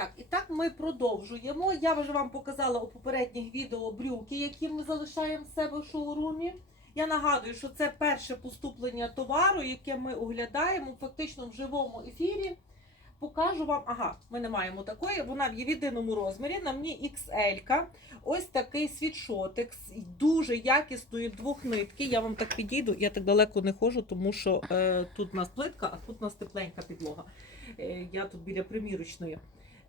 Так, і так ми продовжуємо. Я вже вам показала у попередніх відео брюки, які ми залишаємо в себе в шоурумі. Я нагадую, що це перше поступлення товару, яке ми оглядаємо фактично в живому ефірі. Покажу вам, ага, ми не маємо такої, вона в єдиному розмірі, на мені XL. Ось такий світшотик дуже якісної двохнитки. Я вам так підійду, я так далеко не ходжу, тому що е, тут у нас плитка, а тут у нас тепленька підлога. Е, я тут біля примірочної.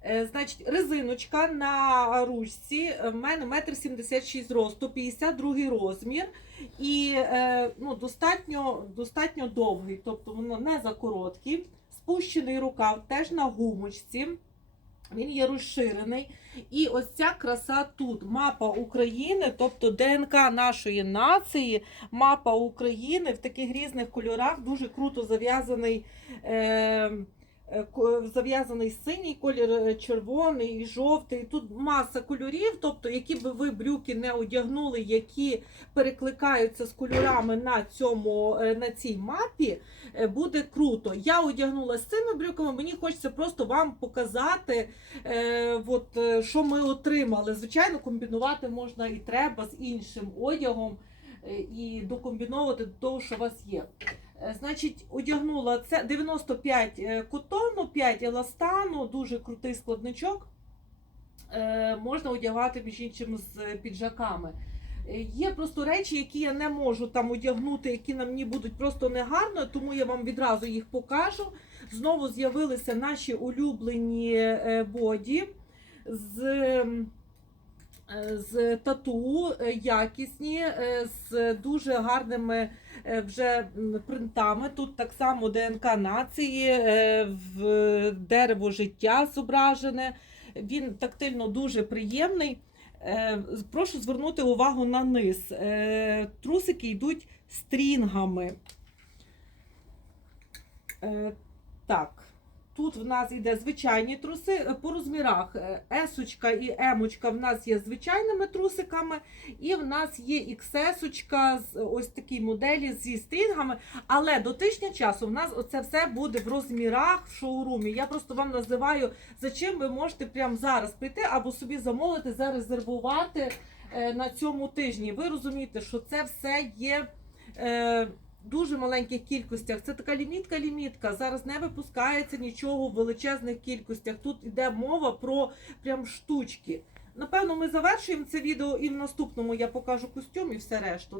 Е, Значить, резиночка на ручці. В мене метр сімдесят шість росту, 52 розмір. І е, ну, достатньо, достатньо довгий, тобто воно не за короткий. Спущений рукав теж на гумочці. Він є розширений. І ось ця краса тут. Мапа України, тобто ДНК нашої нації, мапа України в таких різних кольорах, дуже круто зав'язаний. Е, е, Зав'язаний синій колір, е, червоний і жовтий. Тут маса кольорів, тобто, які би ви брюки не одягнули, які перекликаються з кольорами на, цьому, е, на цій мапі, е, буде круто. Я одягнула з цими брюками, мені хочеться просто вам показати, е, от, е, що ми отримали. Звичайно, комбінувати можна і треба з іншим одягом е, і докомбіновувати до того, що у вас є. Е, Значить, одягнула це 95 е, котону, 5 еластану, дуже крутий складничок. Е, можна одягати між іншим з піджаками. Є просто речі, які я не можу там одягнути, які на мені будуть просто негарно, тому я вам відразу їх покажу. Знову з'явилися наші улюблені боді з, з тату, е, якісні, е, з дуже гарними е, вже принтами. Тут так само ДНК нації, в дерево життя зображене. Він тактильно дуже приємний. Прошу звернути увагу на низ. Трусики йдуть стрінгами. Так, тут в нас йде звичайні труси. Е, По розмірах е, есочка і емочка в нас є звичайними трусиками, і в нас є іксесочка з ось такій моделі зі стрінгами. Але до тижня часу в нас оце все буде в розмірах в шоурумі. Я просто вам називаю, за чим ви можете прямо зараз прийти або собі замовити, зарезервувати е, на цьому тижні. Ви розумієте, що це все є. Дуже маленьких кількостях. Це така лімітка-лімітка. Зараз не випускається нічого в величезних кількостях. Тут йде мова про прям штучки. Напевно, ми завершуємо це відео і в наступному я покажу костюм і все решту.